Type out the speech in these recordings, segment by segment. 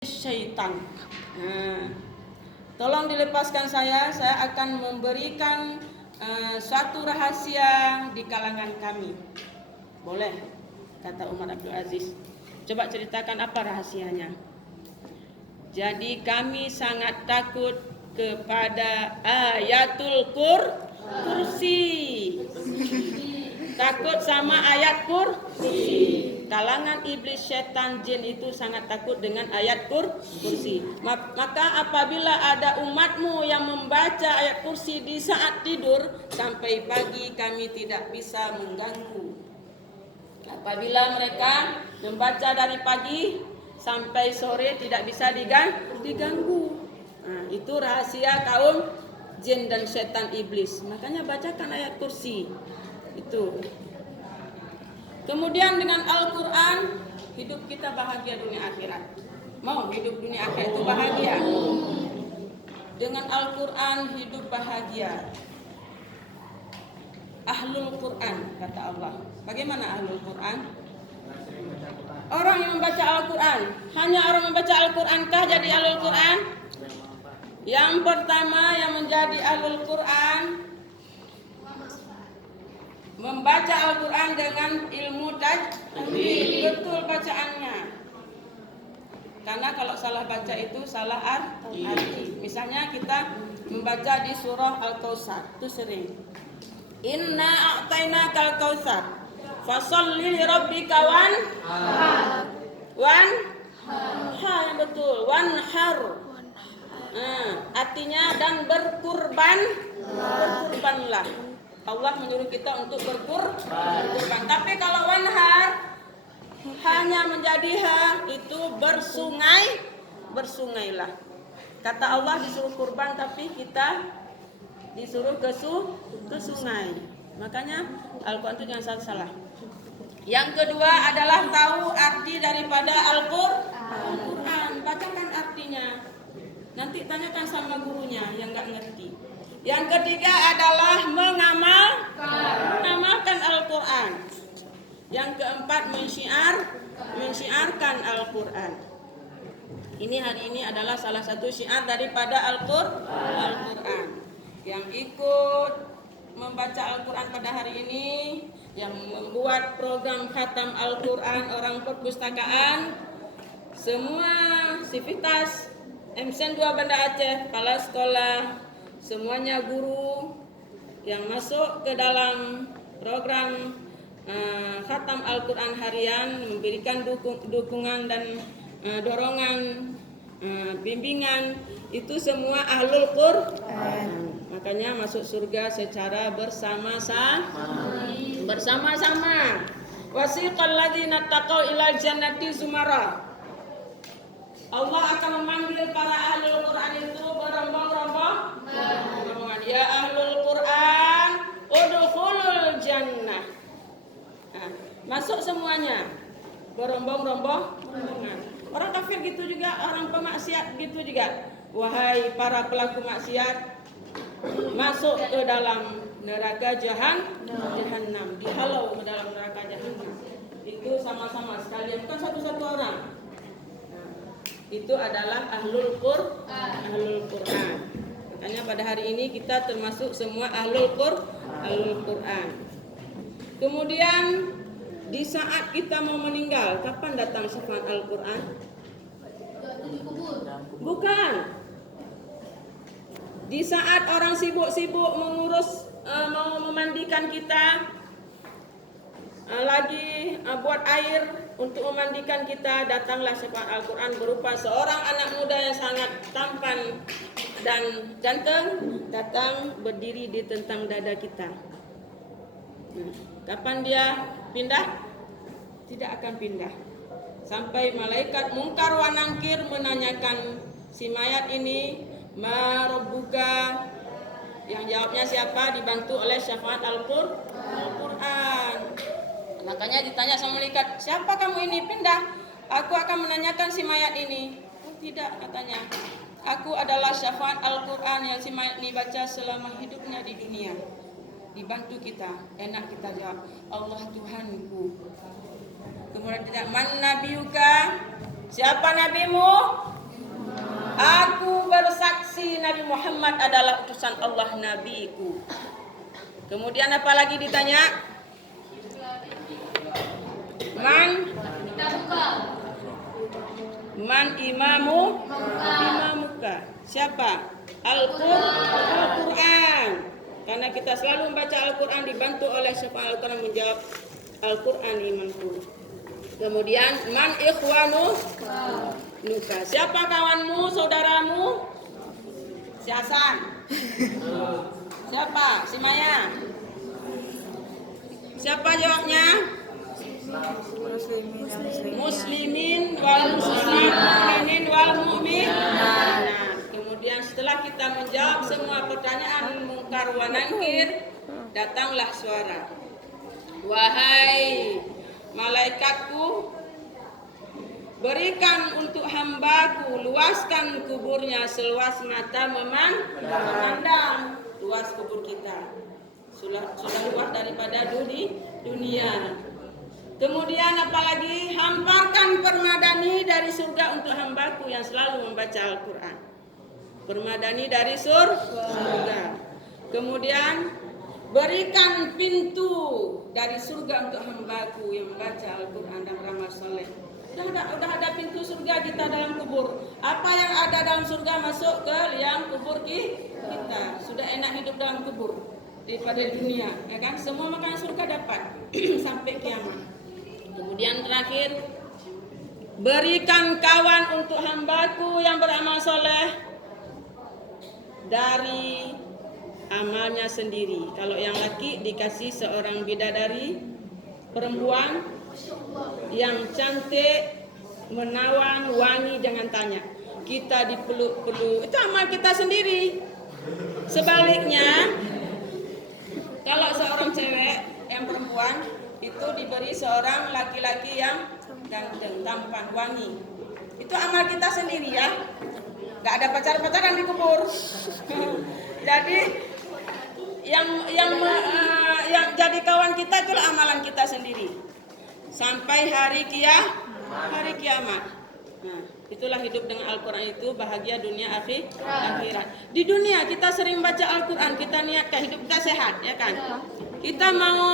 syaitan. Tolong dilepaskan saya akan memberikan suatu rahasia di kalangan kami. Boleh, kata Umar Abdul Aziz. Coba ceritakan apa rahasianya. Jadi kami sangat takut kepada ayatul kursi. Takut sama ayat kursi. Kalangan iblis, setan, jin itu sangat takut dengan ayat kursi. Maka apabila ada umatmu yang membaca ayat kursi di saat tidur, sampai pagi kami tidak bisa mengganggu. Apabila mereka membaca dari pagi sampai sore tidak bisa diganggu. Nah, itu rahasia kaum jin dan setan iblis. Makanya bacakan ayat kursi. Itu. Kemudian dengan Al-Quran hidup kita bahagia dunia akhirat. Mau hidup dunia akhirat itu bahagia? Dengan Al-Quran hidup bahagia. Ahlul Quran, kata Allah. Bagaimana Ahlul Quran? Orang yang membaca Al-Quran. Hanya orang membaca Al-Quran kah jadi Ahlul Quran? Yang pertama yang menjadi Ahlul Quran, membaca Al-Quran dengan ilmu tajwid, betul bacaannya. Karena kalau salah baca itu salah arti. Misalnya kita membaca di surah Al-Kautsar, itu sering. Inna a'tainakal kautsar, fasholli li rabbika wanhar. Yang betul, wanhar. Artinya dan berkurbanlah. Allah menyuruh kita untuk berkurban. Tapi kalau wanhar hanya menjadi itu bersungailah. Kata Allah disuruh kurban tapi kita disuruh ke sungai. Makanya Al-Quran itu jangan salah. Yang kedua adalah tahu arti daripada Al-Quran. Bacakan artinya. Nanti tanyakan sama gurunya yang nggak ngerti. Yang ketiga adalah mengamalkan Al-Quran. Yang keempat mensyiarkan Al-Quran. Ini hari ini adalah salah satu syiar daripada Al-Quran. Yang ikut membaca Al-Quran pada hari ini, yang membuat program khatam Al-Quran orang perpustakaan, semua sivitas MSN 2 Banda Aceh, kepala sekolah, semuanya guru yang masuk ke dalam program khatam Al-Quran harian, memberikan dukungan dan dorongan, bimbingan, itu semua ahlul Quran. Makanya masuk surga secara bersama-sama. Wasiqal ladzina taqaw ilal jannati zumara. Allah akan memanggil para ahlul Quran itu berombong-rombong. Ya ahlul Quran, udkhulul jannah. Masuk semuanya. Berombong-rombongan. Orang kafir gitu juga, orang pemaksiat gitu juga. Wahai para pelaku maksiat, masuk ke dalam neraka jahannam, dihalau ke dalam neraka jahannam. Itu sama-sama sekalian, bukan satu-satu orang. Itu adalah ahlul Quran. Makanya pada hari ini kita termasuk semua ahlul Quran. Kemudian di saat kita mau meninggal, kapan datang syafaat Al-Quran? Bukan. Di saat orang sibuk-sibuk mengurus mau memandikan kita, lagi buat air untuk memandikan kita, datanglah syafaat Al-Quran berupa seorang anak muda yang sangat tampan dan ganteng, datang berdiri di tentang dada kita. Kapan dia pindah? Tidak akan pindah sampai malaikat Munkar wa Nakir menanyakan si mayat ini, ma rabbuka, yang jawabnya siapa? Dibantu oleh syafaat Al-Quran. Makanya ditanya sama malaikat, siapa kamu ini? Pindah, aku akan menanyakan si mayat ini. Oh, tidak, katanya, aku adalah syafaat Al-Quran yang si mayat ini baca selama hidupnya di dunia. Dibantu kita, enak kita jawab, Allah Tuhanku. Kemudian tidak, man nabiyuka, Siapa nabimu? Aku bersaksi Nabi Muhammad adalah utusan Allah, nabiku. Kemudian apa lagi ditanya? Man imamuka. Siapa? Al-Quran. Karena kita selalu membaca Al-Quran, dibantu oleh syafaat Al-Quran menjawab Al-Quran imanku. Kemudian man ikhwanu nuka. Siapa kawanmu, saudaramu? Si Hasan. Siapa? Si Maya. Siapa jawabnya? Muslimin wal muslimin wal mu'min. Nah, kemudian setelah kita menjawab semua pertanyaan mungkar wa nankir, datanglah suara. Wahai malaikatku, berikan untuk hambaku, luaskan kuburnya seluas mata memandang. Luas kubur kita sudah luas daripada dunia. Kemudian apalagi, hamparkan permadani dari surga untuk hambaku yang selalu membaca Al-Quran. Permadani dari surga. Kemudian berikan pintu dari surga untuk hambaku yang membaca Al-Quran dan beramal soleh. Udah ada pintu surga kita dalam kubur. Apa yang ada dalam surga masuk ke liang kubur kita. Sudah enak hidup dalam kubur daripada dunia, ya kan? Semua makanan surga dapat sampai kiamat. Kemudian terakhir, berikan kawan untuk hambaku yang beramal soleh dari amalnya sendiri. Kalau yang laki dikasih seorang bidadari perempuan yang cantik, menawan, wangi, jangan tanya. Kita dipeluk-peluk, itu amal kita sendiri. Sebaliknya, kalau seorang cewek yang perempuan itu diberi seorang laki-laki yang ganteng, tampan, wangi, itu amal kita sendiri ya. Gak ada pacar-pacaran di kubur. Jadi yang jadi kawan kita itulah amalan kita sendiri sampai hari kiamat. Nah, itulah hidup dengan Al-Quran, itu bahagia dunia akhirat. Di dunia kita sering baca Al-Quran, kita niatkan hidup kita sehat, ya kan? Kita mau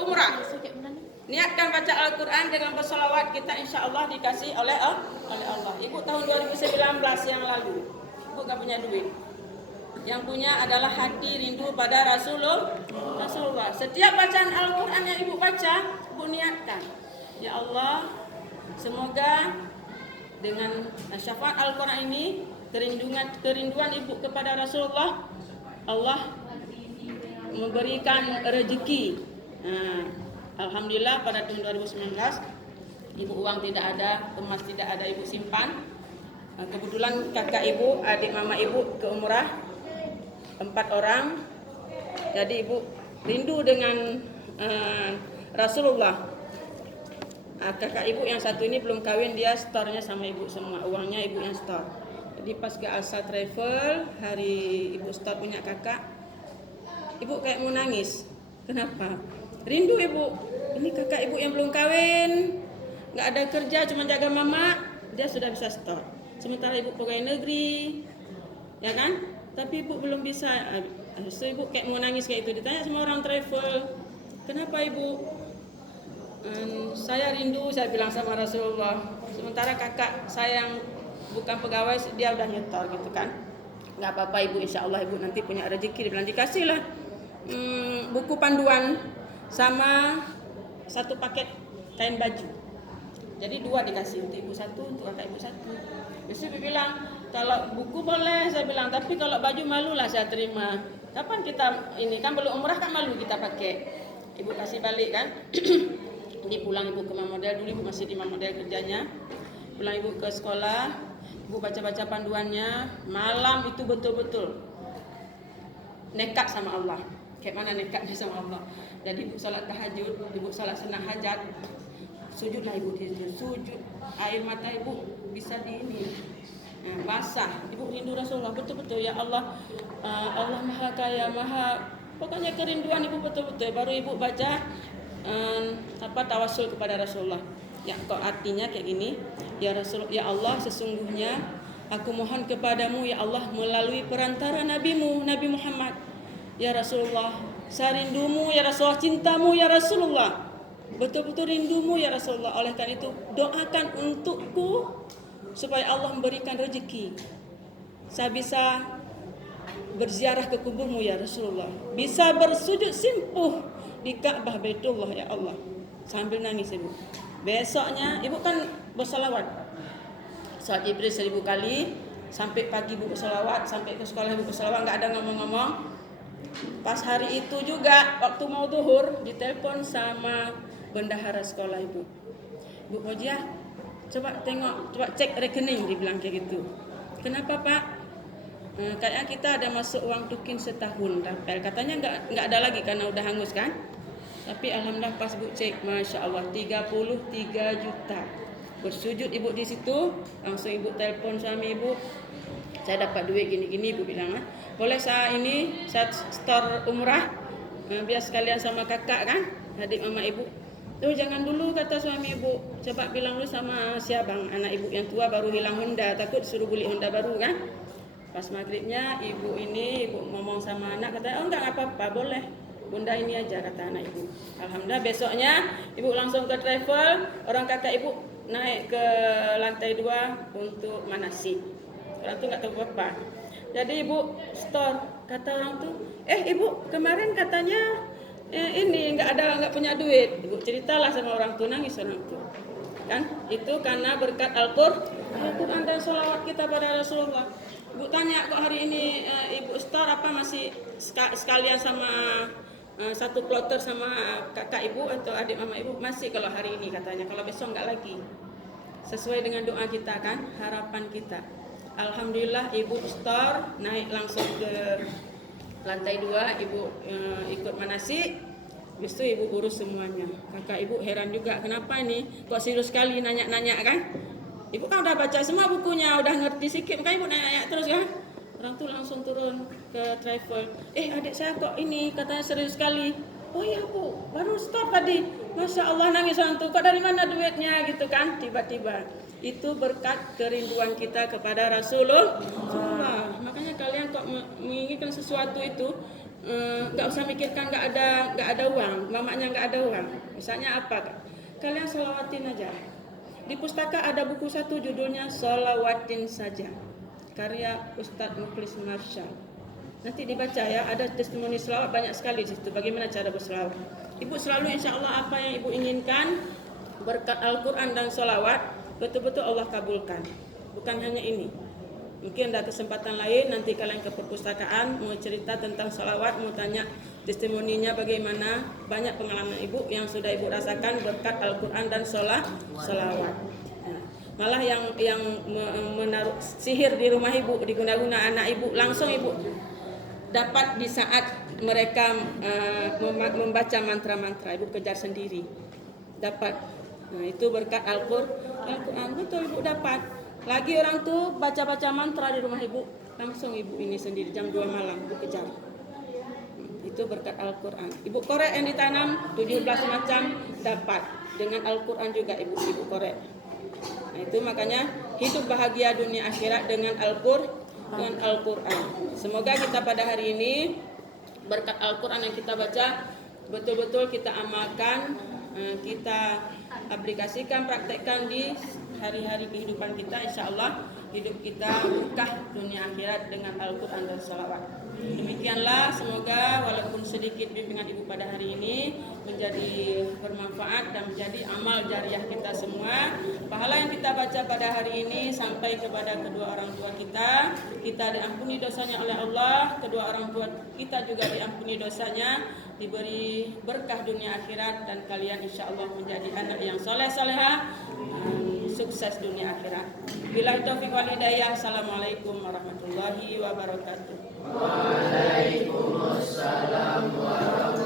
umrah, niatkan baca Al-Quran dengan bersalawat, kita insya Allah dikasih oleh Allah. Ibu tahun 2019 yang lalu, ibu gak punya duit. Yang punya adalah hati rindu pada Rasulullah. Setiap bacaan Al-Quran yang ibu baca, ibu niatkan, ya Allah, semoga dengan syafaat Al-Quran ini, kerinduan ibu kepada Rasulullah, Allah memberikan rezeki. Nah, alhamdulillah pada tahun 2019 ibu uang tidak ada, emas tidak ada, ibu simpan. Kebetulan kakak ibu, adik mama ibu ke umrah 4 orang. Jadi ibu rindu dengan Rasulullah. Kakak ibu yang satu ini belum kawin, dia store-nya sama ibu semua, uangnya ibu yang store. Jadi pas ke Asa Travel, hari ibu store punya kakak, ibu kayak mau nangis. Kenapa? Rindu ibu. Ini kakak ibu yang belum kawin, nggak ada kerja, cuma jaga mama, dia sudah bisa store. Sementara ibu pegawai negeri, ya kan? Tapi ibu belum bisa. So ibu kayak mau nangis kayak itu. Ditanya sama orang travel, kenapa ibu? Saya rindu, saya bilang sama Rasulullah. Sementara kakak saya yang bukan pegawai, dia udah nyetor gitu kan. Nggak apa-apa ibu, insya Allah ibu nanti punya rezeki. Dia bilang dikasih lah buku panduan sama 1 paket kain baju. Jadi 2 dikasih, untuk ibu 1, untuk kakak ibu 1. Terus ibu bilang, kalau buku boleh, saya bilang, tapi kalau baju malu lah saya terima. Kapan kita ini kan belum umrah kan malu kita pakai. Ibu kasih balik kan. Ini pulang ibu ke Mama Model, dulu ibu masih di Mama Model kerjanya. Pulang ibu ke sekolah, ibu baca-baca panduannya. Malam itu betul-betul nekat sama Allah. Kayak mana nekatnya sama Allah. Jadi ibu salat tahajud, ibu salat sunah hajat. Sujudlah ibu, sujud. Air mata ibu bisa di ini. Nah, basah. Ibu rindu Rasulullah betul-betul, ya Allah. Allah Maha Kaya, Maha. Pokoknya kerinduan ibu betul-betul. Baru ibu baca tawasul kepada Rasulullah. Ya, kok artinya kayak gini. Ya Rasul, ya Allah, sesungguhnya aku mohon kepadamu ya Allah melalui perantara nabimu Nabi Muhammad. Ya Rasulullah, saya rindumu ya Rasulullah, cintamu ya Rasulullah, betul-betul rindumu ya Rasulullah. Oleh karena itu doakan untukku supaya Allah memberikan rezeki, saya bisa berziarah ke kuburmu ya Rasulullah, bisa bersujud simpuh di Ka'bah Baitullah ya Allah. Sambil nangis ibu. Besoknya ibu kan bersalawat, salat Jibril 1000 kali, sampai pagi ibu bersalawat, sampai ke sekolah ibu bersalawat, nggak ada ngomong-ngomong. Pas hari itu juga waktu mau zuhur ditelepon sama bendahara sekolah ibu. Bu Fauzia, coba tengok, coba cek rekening, dibilang kayak gitu. Kenapa Pak? Kayaknya kita ada masuk uang tukin setahun dapel. Katanya nggak ada lagi karena udah hangus kan. Tapi alhamdulillah pas bu cek, masya Allah 33 juta. Bersujud ibu di situ, langsung ibu telepon suami ibu. Saya dapat duit gini-gini, ibu bilang, boleh saya store umrah, biar sekalian sama kakak kan, adik mama ibu. Tuh jangan dulu, kata suami ibu, coba bilang dulu sama si abang, anak ibu yang tua baru hilang Honda, takut suruh beli Honda baru kan. Pas maghribnya ibu ngomong sama anak, kata enggak apa-apa, boleh Bunda ini aja, kata anak ibu. Alhamdulillah besoknya ibu langsung ke travel, orang kakak ibu naik ke lantai 2 untuk manasik. Orang tuh nggak tahu apa. Jadi ibu store, kata orang tuh, ibu kemarin katanya ini nggak punya duit. Ibu ceritalah sama orang tuh, nangis orang tuh. Kan itu karena berkat Al-Quran dan sholawat kita pada Rasulullah. Ibu tanya kok hari ini ibu store apa masih sekalian sama satu kloter sama kakak ibu atau adik mama ibu? Masih kalau hari ini katanya, kalau besok nggak lagi. Sesuai dengan doa kita kan, harapan kita. Alhamdulillah ibu store, naik langsung ke lantai 2, ibu ikut manasik. Habis itu ibu urus semuanya. Kakak ibu heran juga, kenapa ini kok serius sekali nanya-nanya kan. Ibu kan udah baca semua bukunya, udah ngerti sikit, makanya ibu nanya terus ya. Orang tuh langsung turun ke travel. Adik saya kok ini katanya serius sekali. Oh iya bu, baru stop tadi. Masya Allah, nangis orang tuh, kok dari mana duitnya gitu kan. Tiba-tiba itu berkat kerinduan kita kepada Rasulullah. Makanya kalian kok menginginkan sesuatu itu, nggak usah mikirkan nggak ada uang, mamanya nggak ada uang. Misalnya apa? Kalian sholawatin aja. Di pustaka ada buku satu judulnya Sholawatin Saja, karya Ustadz Mukhlis Marshall. Nanti dibaca ya, ada testimoni selawat banyak sekali di situ. Bagaimana cara berselawat? Ibu selalu insya Allah apa yang ibu inginkan berkat Al-Quran dan sholawat betul-betul Allah kabulkan. Bukan hanya ini. Mungkin ada kesempatan lain nanti kalian ke perpustakaan mau cerita tentang sholawat, mau tanya testimoninya bagaimana. Banyak pengalaman ibu yang sudah ibu rasakan berkat Al-Quran dan sholawat. Malah yang menaruh sihir di rumah ibu, diguna-guna anak ibu, langsung ibu dapat di saat mereka membaca mantra-mantra, ibu kejar sendiri dapat. Nah itu berkat Al-Quran, betul ibu dapat. Lagi orang tuh baca-baca mantra di rumah ibu, langsung ibu ini sendiri jam 2 malam ibu kejar. Itu berkat Al-Quran. Ibu korek yang ditanam 17 macam dapat, dengan Al-Quran juga ibu korek. Nah itu makanya hidup bahagia dunia akhirat dengan Al-Quran. Semoga kita pada hari ini berkat Al-Quran yang kita baca betul-betul kita amalkan, kita aplikasikan, praktekkan di hari-hari kehidupan kita. Insya Allah hidup kita berkah dunia akhirat dengan Al-Quran dan sholawat. Demikianlah, semoga walaupun sedikit bimbingan ibu pada hari ini menjadi bermanfaat dan menjadi amal jariah kita semua. Pahala yang kita baca pada hari ini sampai kepada kedua orang tua kita diampuni dosanya oleh Allah, kedua orang tua kita juga diampuni dosanya, diberi berkah dunia akhirat, dan kalian insya Allah menjadi anak yang soleh-soleha, sukses dunia akhirat. Billahi taufiq wal hidayah. Assalamualaikum warahmatullahi wabarakatuh. Waalaikumsalam warahmatullahi wabarakatuh.